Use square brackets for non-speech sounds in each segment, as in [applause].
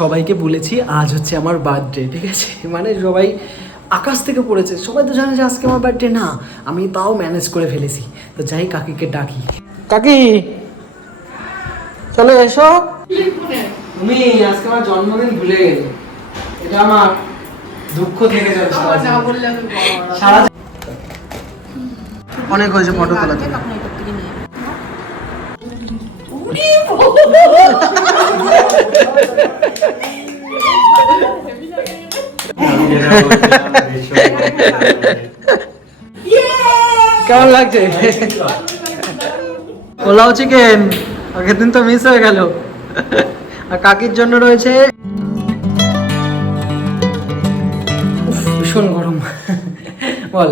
সবাইকে বলেছি আজ হচ্ছে আমার বার্থডে ঠিক আছে? মানে সবাই আকাশ থেকে পড়েছে। সবাই তো জানে যে আজকে আমার বার্থডে না আমি তাও ম্যানেজ করে ফেলেছি। তো যাই কাকিকে ডাকি। কাকি চলো এসো। তুমি আজকে আমার জন্মদিন ভুলে গেলে এটা আমার দুঃখ থেকে যাবে সারা। অনেক হয়েছে ফটো তোলা কেমন লাগছে? পোলাও চিকেন আগের দিন তো মিস হয়ে গেল। আর কাকির জন্য রয়েছে ভীষণ গরম। বল।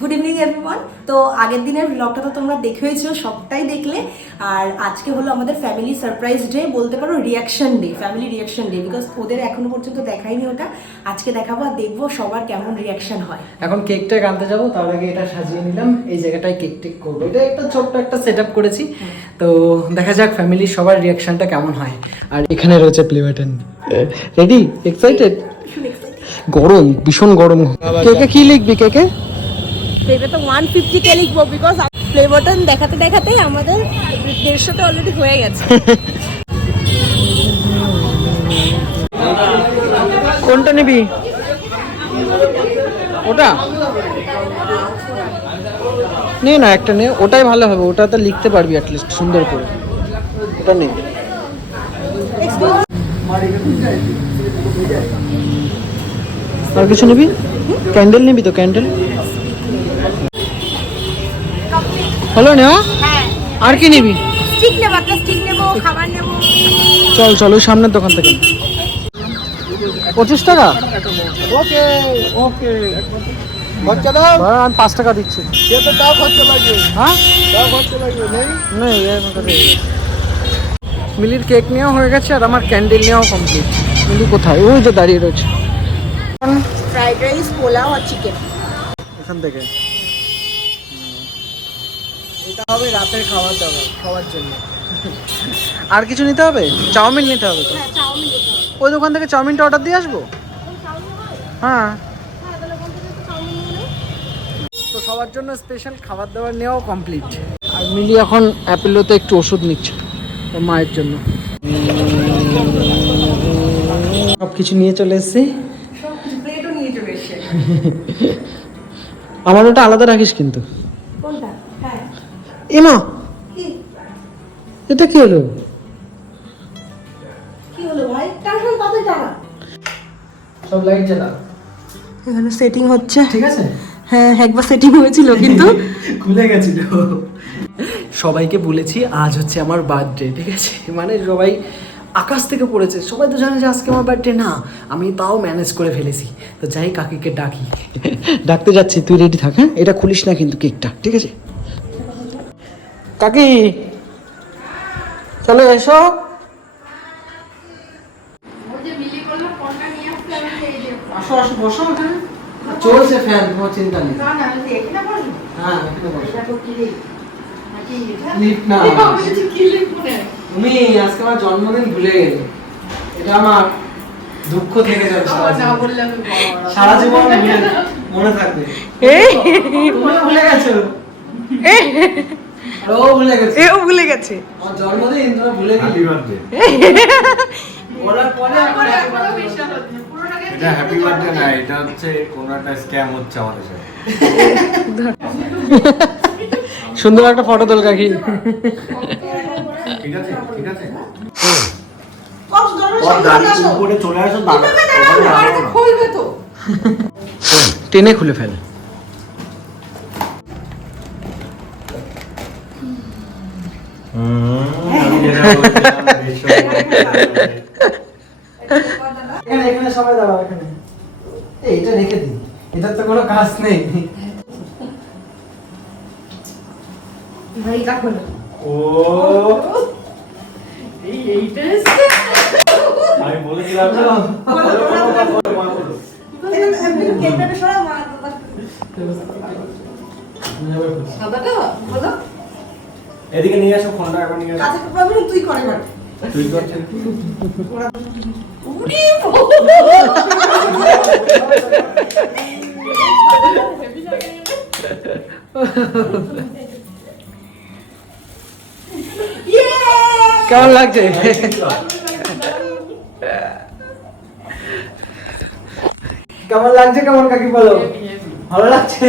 গুড ইভিনিং এভরিওয়ান তো আগের দিনের ব্লগটা তো তোমরা দেখেইছো সবটাই দেখলে। আর আজকে হলো আমাদের ফ্যামিলি সারপ্রাইজ ডে বলতে পারো reaction day family reaction day because ওদের এখনও পর্যন্ত দেখাইনি ওটা। আজকে দেখাবো আর দেখব সবার কেমন রিয়াকশন হয়। এখন কেকটা আনতে যাব তার আগে এটা সাজিয়ে নিলাম। এই জায়গাটায় কেক টেক করব। এটা একটা ছোট্ট একটা সেট আপ করেছি। তো দেখা যাক ফ্যামিলির সবার রিয়াকশনটা কেমন হয়। আর এখানে রয়েছে প্লে বাটন রেডি এক্সাইটেড গরম ভীষণ গরম। কেকে কি লিখবি কেকে তো ওয়ান ফিফটি কে লিখব বিকজ প্লে বাটন দেখাতে দেখাতেই আমাদের অলরেডি হয়ে গেছে। কোনটা নিবি? ওটা? নে না একটা নে ওটাই ভালো হবে ওটাতে লিখতে পারবি অ্যাটলিস্ট সুন্দর করে। ওটা নে। আর কিছু নিবি? ক্যান্ডেল নিবি তো ক্যান্ডেল হলো নেওয়া? হ্যাঁ। আর কি নিবি? স্টিক নেব একটা স্টিক নেব খাবার নেব। চল চল ওই সামনের দোকান থেকে। পঁচিশ টাকা? ওকে ওকে। খরচা দাও। ধর, আমি পাঁচ টাকা দিচ্ছি। তো তাও খরচা লাগবে। হ্যাঁ? তাও খরচা লাগবে। নেই? নেই এর মধ্যে নেই। মিলির কেক নেওয়া হয়ে গেছে আর আমার ক্যান্ডেল নেওয়াও কমপ্লিট মিলি কোথায়? ওই যে দাঁড়িয়ে রয়েছে। ফ্রাইড রাইস পোলাও আর চিকেন। এখান থেকে। এটা হবে রাতের খাবার দাবার খাওয়ার জন্য। আর কিছু নিতে হবে? চাউমিন নিতে হবে তো? হ্যাঁ চাউমিন ওই দোকান থেকে চাউমিনটা অর্ডার দিয়ে আসব? হ্যাঁ। হ্যাঁ। তো সবার জন্য স্পেশাল খাবার দাবার নেওয়াও কমপ্লিট আর মিলি এখন অ্যাপেলোতে একটু ওষুধ নিচ্ছে ওর মায়ের জন্য। সব কিছু নিয়ে চলে এসেছি। আমার ওটা আলাদা রাখিস কিন্তু। এমা এটা কি হলো? কি হলো ভাই? টানশন তাতে টানা সব লাইট জ্বালা। এখানে সেটিং হচ্ছে। ঠিক আছে? হ্যাঁ একবার সেটিং হয়েছিল কিন্তু। [laughs] খুলে গেছিল। সবাইকে বলেছি আজ হচ্ছে আমার বার্থডে ঠিক আছে? মানে সবাই আকাশ থেকে পড়েছে। সবাই তো জানে যে আজকে আমার বার্থডে না আমি তাও ম্যানেজ করে ফেলেছি। তো যাই কাকিকে ডাকি। [laughs] ডাকতে যাচ্ছি তুই রেডি থাক হ্যাঁ? এটা খুলিস না কিন্তু কেকটা ঠিক আছে? কাকি চলো এসো। আসো আসো বসো এখানে চলছে ফ্যান তোমার চিন্তা নেই। হ্যাঁ তুমি আজকে আমার জন্মদিন ভুলে গেলে। এটা আমার দুঃখ থেকে যাবে সারা জীবন। মনে- থাকবে। ভুলে গেছো। ও ভুলে গেছে। এও ভুলে গেছে। আমার জন্মদিন তুমি ভুলে হ্যাপি বার্থডে বলার পরে এখন happy birthday বলছো। এটা হ্যাপি বার্থডে না এটা হচ্ছে কোনো একটা স্ক্যাম হচ্ছে আমাদের সাথে। [laughs] সুন্দর একটা ফটো তোল কাকি। ঠিক আছে ঠিক আছে। উপরে চলে আসো খুলবে তো। টেনে খুলে ফেল। [laughs] এখানে এখানে সবাই দাঁড়াও এখানে। এই, রেখে দিন। এটার তো কোনো কাজ নেই। ভাই খোলো। ও। আমি বলেছিলাম না ক্যামেরাটা সরা মা দাদা বলো এদিকে নিয়ে আসো ফোনটা এখন নিয়ে আসো। পাবি তুই করে তুই করছিস উড়ি কেমন লাগছে? কেমন লাগছে কেমন কাকি বলো? ভালো লাগছে?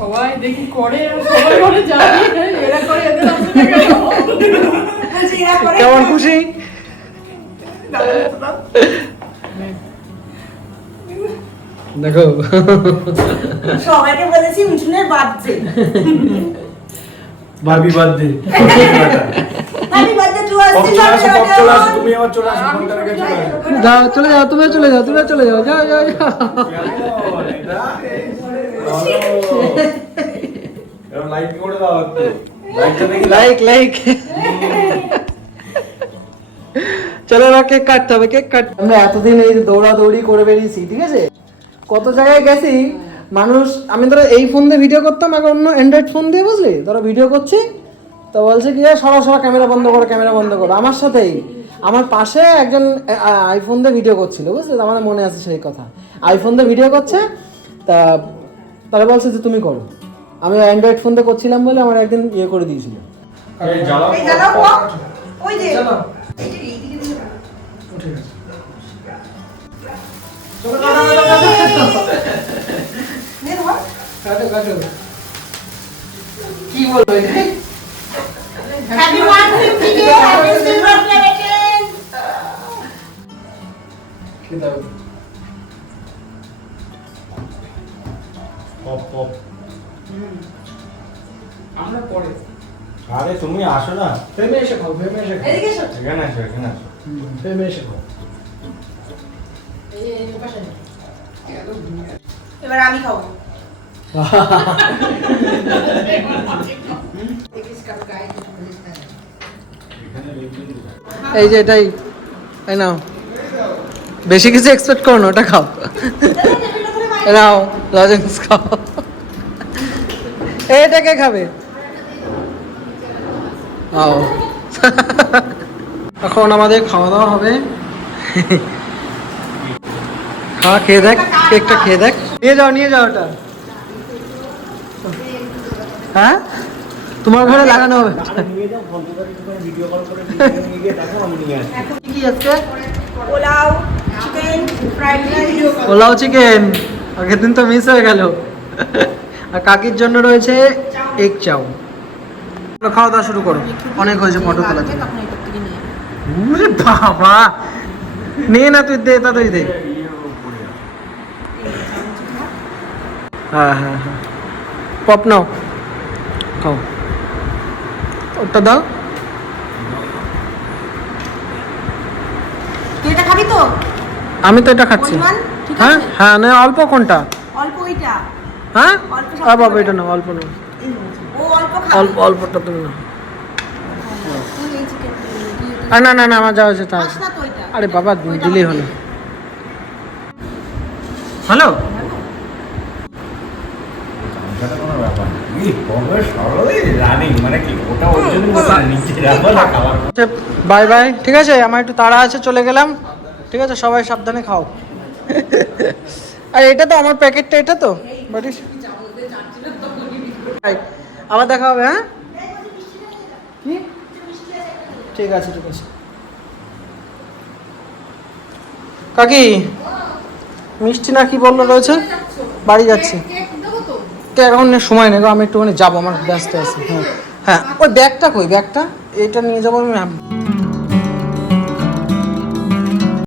সবাই দেখি করে সবাই করে জানি এরা করে এদের আসলে কেমন খুশি? দেখো। সবাইকে বলেছি মিঠুনের বার্থডে বারবি বার্থডে চলে যাও তুমি চলে যাও তুমি চলে যাও যাও যাও যাও। চলো এবার কেক কাটতে হবে কেক কাট আমরা এতদিন এই দৌড়াদৌড়ি করে বেরিয়েছি, ঠিক আছে? কত জায়গায় গেছি, মানুষ আমি ধরো এই ফোন দিয়ে ভিডিও করতাম, এখন অন্য অ্যান্ড্রয়েড ফোন দিয়ে বুঝলি? ধরো ভিডিও করছি, তো বলছে কি সরা সরা ক্যামেরা বন্ধ করো ক্যামেরা বন্ধ করো। আমার সাথেই, আমার পাশে একজন আইফোন দিয়ে ভিডিও করছিল, বুঝলি? আমার মনে আছে সেই কথা। আইফোন দিয়ে ভিডিও করছে, তা তারা বলছে যে তুমি করো। আমি অ্যান্ড্রয়েড ফোন দিয়ে করছিলাম বলে আমার একদিন ইয়ে করে দিয়েছিল। জানাও পপ আমরা পরে। আরে তুমি আসো না। এসে খাও এসে খাও। এদিকে এসো। এখানে আসো এখানে ফ্রেমে এসে খাও। এবার আমি খাব। এই যে এটাই এই নাও। বেশি কিছু এক্সপেক্ট করো না ওটা খাও। নাও। লজেন্স খাও [laughs] এটা কে খাবে? আও। [laughs] এখন আমাদের খাওয়া দাওয়া হবে। খাওয়া খেয়ে দেখ কেকটা খেয়ে দেখ। নিয়ে যাও নিয়ে যাও ওটা। হ্যাঁ? তোমার ঘরে লাগানো হবে। নিয়ে যাও বলতে পারি তুমি ভিডিও কল করে নিয়ে গিয়ে দেখো আমি নিয়ে আসছি কি আজকে পোলাও চিকেন আগের দিন তো মিস হয়ে গেল। আর কাকির জন্য রয়েছে এগ চাউ খাওয়া দাওয়া শুরু করো। অনেক হয়েছে ফটো তোলা বাবা! নে না তুই দে তা তুই দে। হ্যাঁ হ্যাঁ হ্যাঁ। পপ নাও। খাও। ওটা দাও। তুই এটা খাবি তো? আমি তো এটা খাচ্ছি। হ্যাঁ? হ্যাঁ না অল্প কোনটা? অল্প ওইটা। হ্যাঁ? অল্প আর বাবা এটা না অল্প ও অল্প অল্পটা তুমি নাও। তুই আর না না না আমার যাওয়া হয়েছে তা খাস তো ওইটা। আরে বাবা দিলেই হলো। হ্যালো? না। মানে না, না বাই বাই ঠিক আছে আমার একটু তাড়া আছে চলে গেলাম। ঠিক আছে সবাই সাবধানে খাও। আর এটা তো আমার প্যাকেটটা, এটা তো? বাড়ির. আবার দেখা হবে হ্যাঁ? ঠিক আছে ঠিক আছে। কাকি, মিষ্টি না কি বলল রয়েছে? বাড়ি যাচ্ছি। কে, এখন সময় নেই আমি একটুখানি যাব, আমার ব্যস্ত আছি হ্যাঁ। হ্যাঁ ওই ব্যাগটা কই? ব্যাগটা? এটা নিয়ে যাব আমি